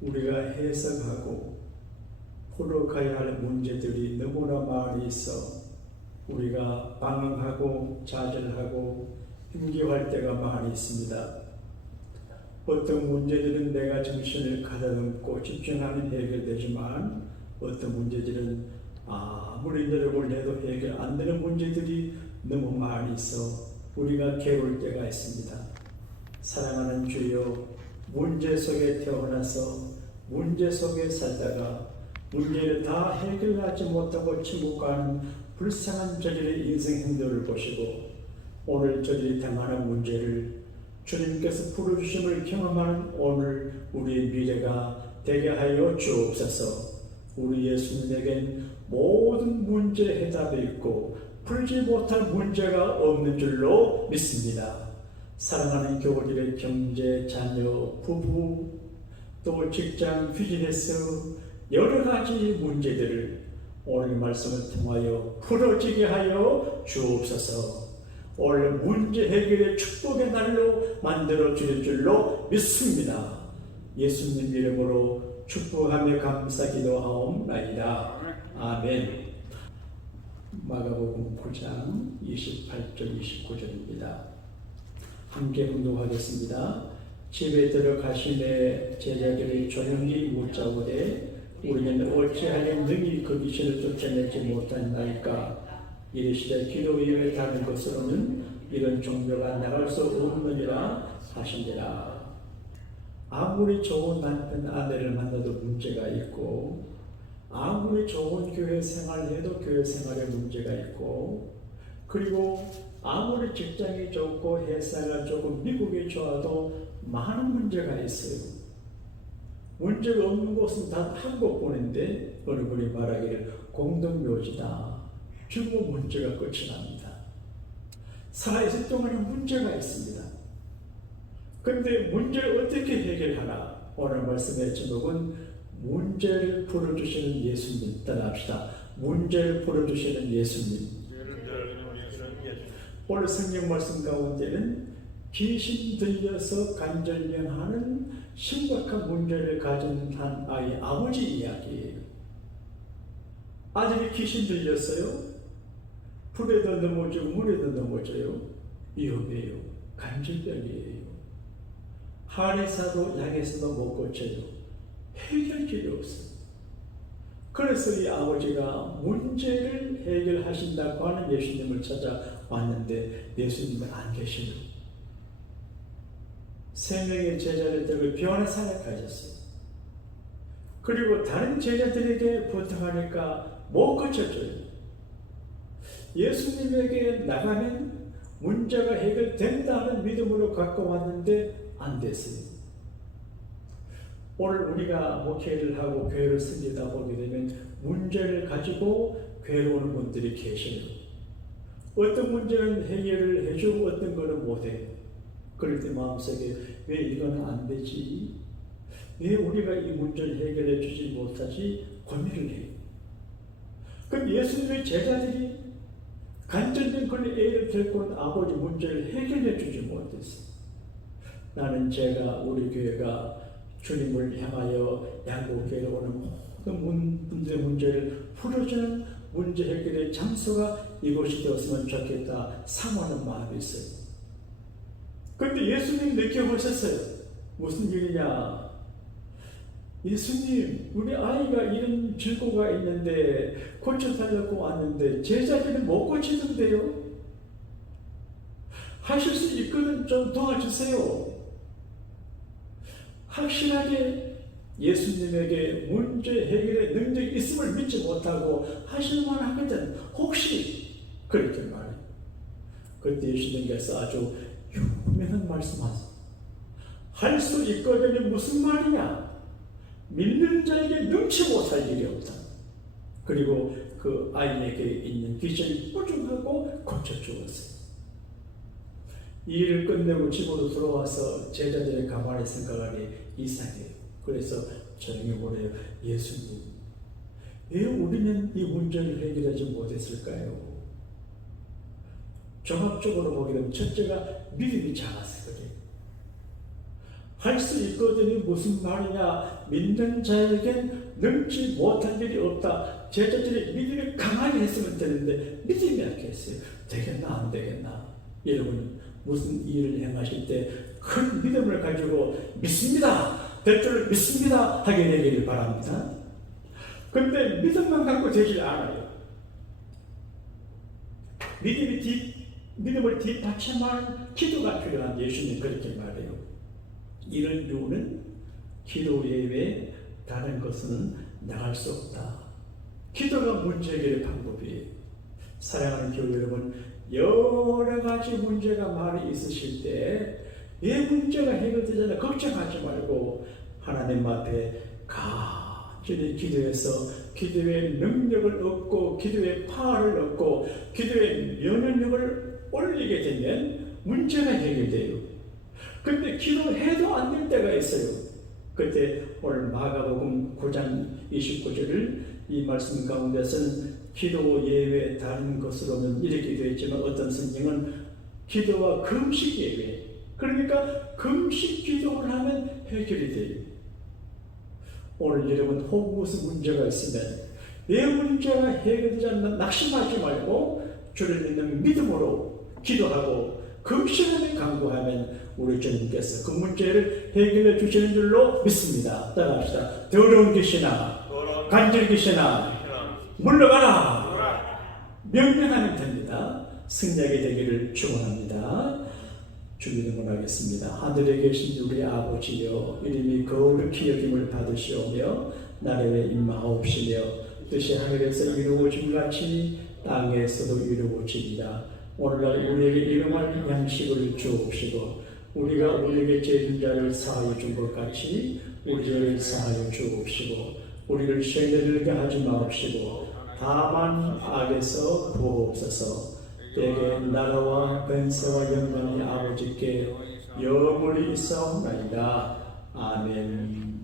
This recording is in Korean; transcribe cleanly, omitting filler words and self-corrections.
우리가 해석하고 풀어가야 할 문제들이 너무나 많이 있어 우리가 방황하고 좌절하고 힘겨워할 때가 많이 있습니다. 어떤 문제들은 내가 정신을 가다듬고 집중하면 해결되지만 어떤 문제들은 아무리 노력을 해도 해결 안 되는 문제들이 너무 많이 있어 우리가 괴로울 때가 있습니다. 사랑하는 주여, 문제 속에 태어나서 문제 속에 살다가 문제를 다 해결하지 못하고 침묵하는 불쌍한 저들의 인생 행동을 보시고 오늘 저들이 당하는 문제를 주님께서 풀어주심을 경험하는 오늘 우리의 미래가 되게 하여 주옵소서. 우리 예수님에겐 모든 문제의 해답이 있고 풀지 못할 문제가 없는 줄로 믿습니다. 사랑하는 교우들의 경제, 자녀, 부부, 또 직장, 비즈니스 여러 가지 문제들을 오늘 말씀을 통하여 풀어지게 하여 주옵소서. 오늘 문제 해결의 축복의 날로 만들어 주실 줄로 믿습니다. 예수님 이름으로 축복하며 감사 기도하옵나이다. 아멘. 마가복음 9장 28절 29절입니다. 함께 운동하겠습니다. 집에 들어가시매 제자들이 조용히 묻자오되 우리는 어찌하여 능히 그 귀신을 쫓아내지 못한다니까. 이르시되 기도 이외에 다른 것으로는 이런 종교가 나갈 수 없느니라 하시니라. 아무리 좋은 남편 아내를 만나도 문제가 있고 아무리 좋은 교회 생활을 해도 교회 생활에 문제가 있고 그리고 아무리 직장이 좋고 회사가 좋고 미국이 좋아도 많은 문제가 있어요. 문제가 없는 곳은 단 한국뿐인데 어느 분이 말하기를 공동묘지다. 죽고 문제가 끝이 납니다. 살아있을 동안에 문제가 있습니다. 그런데 문제를 어떻게 해결하나? 오늘 말씀의 제목은 문제를 풀어주시는 예수님 따라합시다. 문제를 풀어주시는 예수님. 오늘 성경 말씀 가운데는 귀신 들려서 간절명하는 심각한 문제를 가진 한 아이 아버지 이야기예요. 아들이 귀신 들렸어요. 불에도 넘어지고 물에도 넘어져요. 위험해요. 간질병이에요. 한의사도 약에서도 못 고쳐요. 해결책이 없어요. 그래서 이 아버지가 문제를 해결하신다고 하는 예수님을 찾아왔는데 예수님은 안 계셔요. 세 명의 제자들을 변의 사역하셨어요. 그리고 다른 제자들에게 부탁하니까 못 고쳐줘요. 예수님에게 나가면 문제가 해결된다는 믿음으로 갖고 왔는데 안 됐어요. 오늘 우리가 목회를 하고 교회를 섬기다 보게 되면 문제를 가지고 교회로 오는 분들이 계셔요. 어떤 문제는 해결을 해주고 어떤 거는 못해요. 그럴 때 마음속에 왜 이거는 안 되지? 왜 우리가 이 문제를 해결해 주지 못하지? 고민을 해요. 그럼 예수님의 제자들이 간절된 그런 애를 데리고 온 아버지 문제를 해결해 주지 못했어요. 나는 제가 우리 교회가 주님을 향하여 양국교회에 오는 모든 분들의 문제를 풀어주는 문제 해결의 장소가 이곳이 되었으면 좋겠다 사모하는 마음이 있어요. 그런데 예수님 느껴보셨어요. 무슨 일이냐? 예수님, 우리 아이가 이런 질고가 있는데 고쳐달라고 왔는데 제자들은 못 고치던데요. 하실 수 있거든 좀 도와주세요. 확실하게 예수님에게 문제 해결의 능력이 있음을 믿지 못하고 하실만 하거든. 혹시 그렇게 말해요. 그때 예수님께서 아주 유명한 말씀하세요. 할 수 있거든이 무슨 말이냐? 믿는 자에게 능치 못할 일이 없다. 그리고 그 아이에게 있는 귀신이 부정하고 고쳐주었어요. 이 일을 끝내고 집으로 들어와서 제자들의 가만히 생각하니 이상해요. 그래서 조용히 보래요. 예수님, 왜 우리는 이 문제를 해결하지 못했을까요? 종합적으로 보게 되면 첫째가 믿음이 작았을 거예요. 할 수 있거든이 무슨 말이냐? 믿는 자에겐 능치 못할 일이 없다. 제자들이 믿음이 강하게 했으면 되는데 믿음이 약했어요. 되겠나 안 되겠나? 여러분 무슨 일을 행하실 때 큰 믿음을 가지고 믿습니다. 될 줄 믿습니다. 하게 되기를 바랍니다. 그런데 믿음만 갖고 되질 않아요. 믿음을 뒷받침하는 기도가 필요한 예수님 그렇게 말해요. 이런 이유는 기도 외에 다른 것은 나갈 수 없다. 기도가 문제 해결의 방법이에요. 사랑하는 교회 여러분, 여러 가지 문제가 많이 있으실 때 왜 문제가 해결되잖아 걱정하지 말고 하나님 앞에 간절히 기도해서 기도의 능력을 얻고 기도의 파워를 얻고 기도의 면역력을 올리게 되면 문제가 해결돼요. 근데 기도해도 안 될 때가 있어요. 그때 오늘 마가복음 9장 29절을 이 말씀 가운데서는 기도 예외 다른 것으로는 이렇게 되어 있지만 어떤 성경은 기도와 금식 예외. 그러니까 금식 기도를 하면 해결이 돼요. 오늘 여러분 혹 무슨 문제가 있으면 내 문제가 해결되지 않는 낙심하지 말고 주를 믿는 믿음으로 기도하고 금식하며 간구하면 우리 주님께서 그 문제를 해결해 주시는 줄로 믿습니다. 따라합시다. 더러운 귀신아, 간질 귀신아, 물러가라. 명령하면 됩니다. 승리하게 되기를 축원합니다. 주기도문 하겠습니다. 하늘에 계신 우리 아버지여, 이름이 거룩히 여김을 받으시오며 나라에 임하옵시며 뜻이 하늘에서 이루어진 같이 땅에서도 이루어지리라. 오늘날 우리에게 일용할 양식을 주옵시고 우리가 우리에게 죄진 자를 사하여 준 것 같이 우리 죄를 사하여 주옵시고 우리를 시험에 들게 하지 마옵시고 다만 악에서 구하옵소서. 때에 나라와 권세와 영광이 아버지께 영원히 있사옵나이다. 아멘.